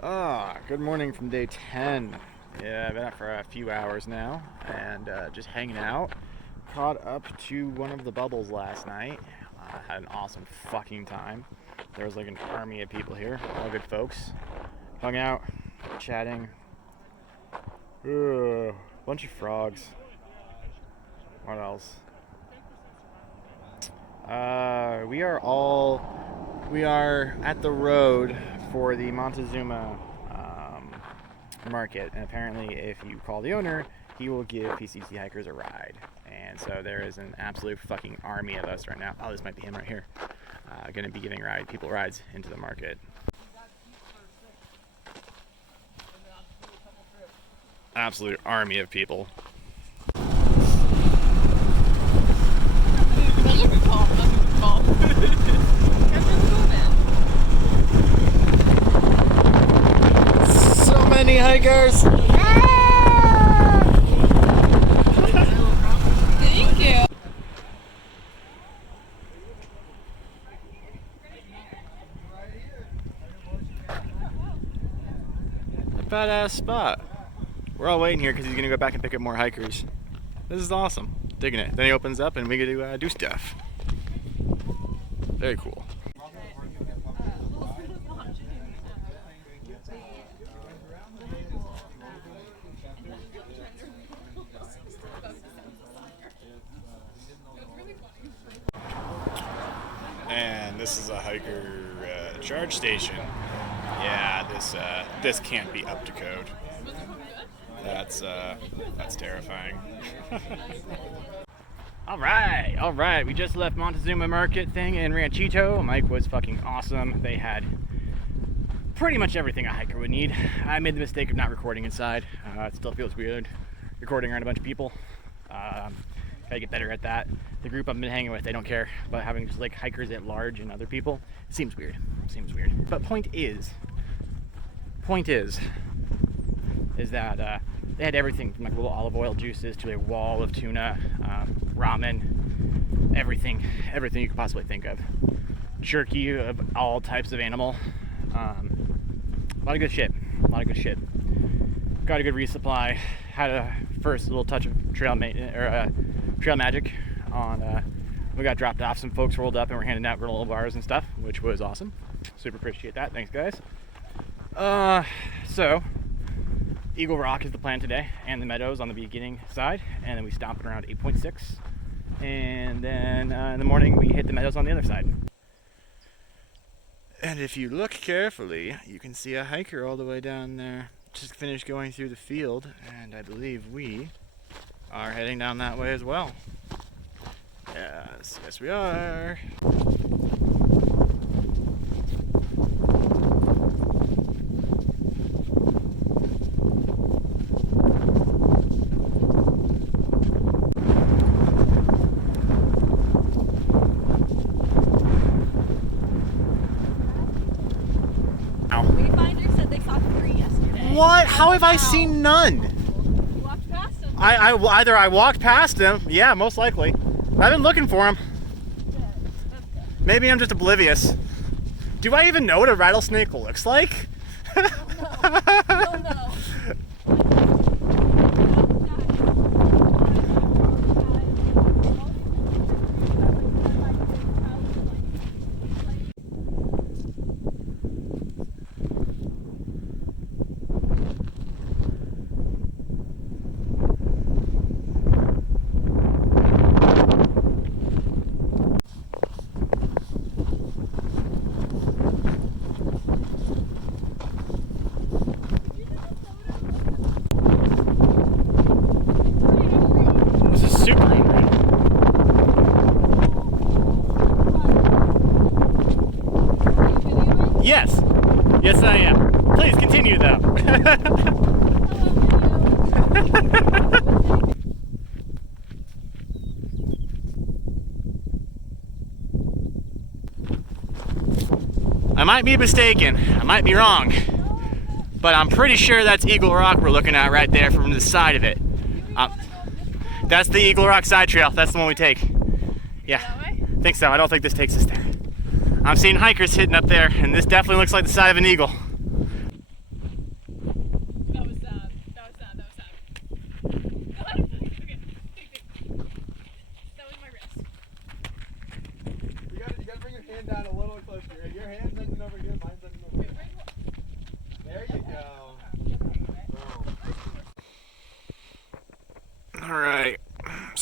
Good morning from day 10. Yeah, I've been out for a few hours now and just hanging out. Caught up to one of the bubbles last night. Had an awesome fucking time. There was like an army of people here, all good folks. Hung out, chatting. Bunch of frogs. What else? We are at the road for the Montezuma market, and apparently if you call the owner, he will give PCT hikers a ride. And so there is an absolute fucking army of us right now. Oh, this might be him right here. Going to be giving people rides into the market. Absolute army of people. So many hikers. Thank you. A badass spot. We're all waiting here because he's gonna go back and pick up more hikers. This is awesome. Digging it. Then he opens up and we get to do stuff. Very cool. And this is a hiker charge station. Yeah, this can't be up to code. That's terrifying. All right. We just left Montezuma Market thing in Ranchito. Mike was fucking awesome. They had pretty much everything a hiker would need. I made the mistake of not recording inside. It still feels weird recording around a bunch of people. Gotta get better at that. The group I've been hanging with, they don't care about having just like hikers at large and other people. It seems weird. But point is that they had everything from like little olive oil juices to a wall of tuna, ramen, everything you could possibly think of. Jerky of all types of animal. A lot of good shit. Got a good resupply. Had a first little touch of trail magic on. We got dropped off. Some folks rolled up and were handing out granola bars and stuff, which was awesome. Super appreciate that. Thanks, guys. So Eagle Rock is the plan today, and the meadows on the beginning side, and then we stop at around 8.6, and then in the morning we hit the meadows on the other side. And if you look carefully, you can see a hiker all the way down there. Just finished going through the field, and I believe we are heading down that way as well. Yes we are. What? How have I seen none? You walked past him. Either I walked past him, yeah, most likely. I've been looking for him. Maybe I'm just oblivious. Do I even know what a rattlesnake looks like? Don't know. Yes, I am. Please continue, though. I might be mistaken. I might be wrong. But I'm pretty sure that's Eagle Rock we're looking at right there from the side of it. That's the Eagle Rock side trail. That's the one we take. Yeah, I think so. I don't think this takes us there. I'm seeing hikers hitting up there, and this definitely looks like the side of an eagle.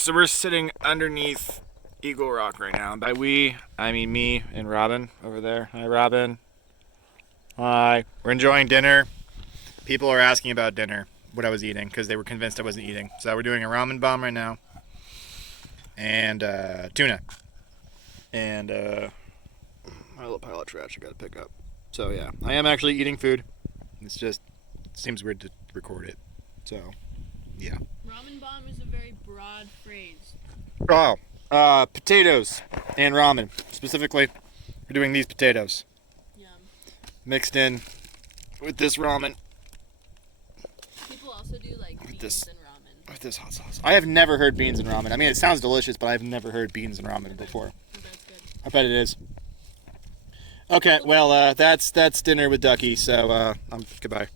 So we're sitting underneath Eagle Rock right now. By we, I mean me and Robin over there. Hi, Robin. Hi. We're enjoying dinner. People are asking about dinner, what I was eating, because they were convinced I wasn't eating. So we're doing a ramen bomb right now. And tuna. And my little pile of trash I gotta pick up. So yeah, I am actually eating food. It's just, it seems weird to record it. So, yeah. Ramen bomb is a very broad phrase. Oh, potatoes and ramen. Specifically, we're doing these potatoes. Yum. Mixed in with this ramen. People also do like beans this- and ramen. With this hot sauce. I have never heard beans and ramen. I mean, it sounds delicious, but I've never heard beans and ramen before. That's good. I bet it is. Okay, well, that's dinner with Ducky, so, goodbye.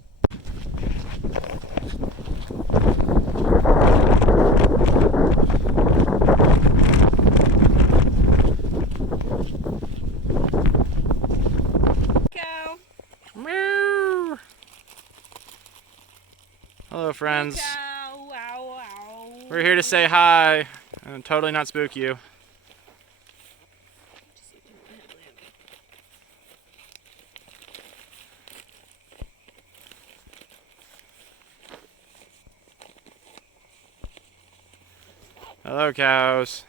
Cow. Meow. Hello, friends. Cow. Wow, wow. We're here to say hi and totally not spook you. Hello, cows.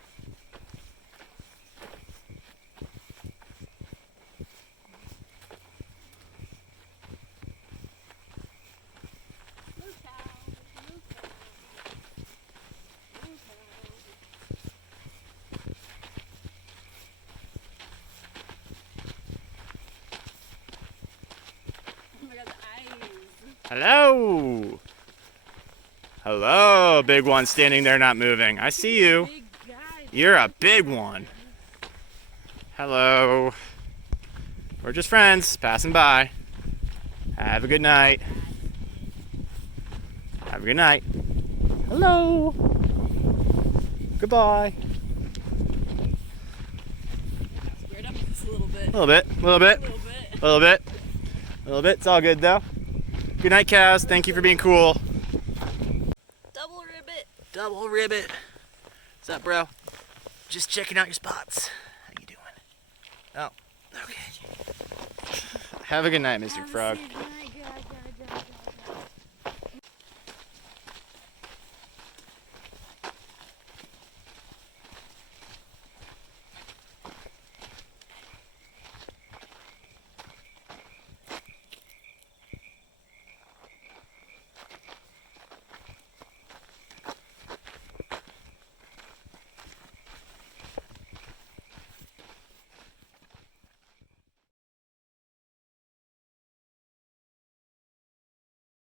Oh my god, the eyes. Hello. Hello, big one standing there not moving. I see you. Big guy. You're a big one. Hello. We're just friends passing by. Have a good night. Have a good night. Hello. Goodbye. Squared up just a little bit. A little bit, a little bit, A little bit. a little bit, a little bit. It's all good though. Good night, cows. Thank you for being cool. Double ribbit. Double ribbit. What's up, bro? Just checking out your spots. How you doing? Oh, okay. Have a good night, Mr. Frog. Good night, guys.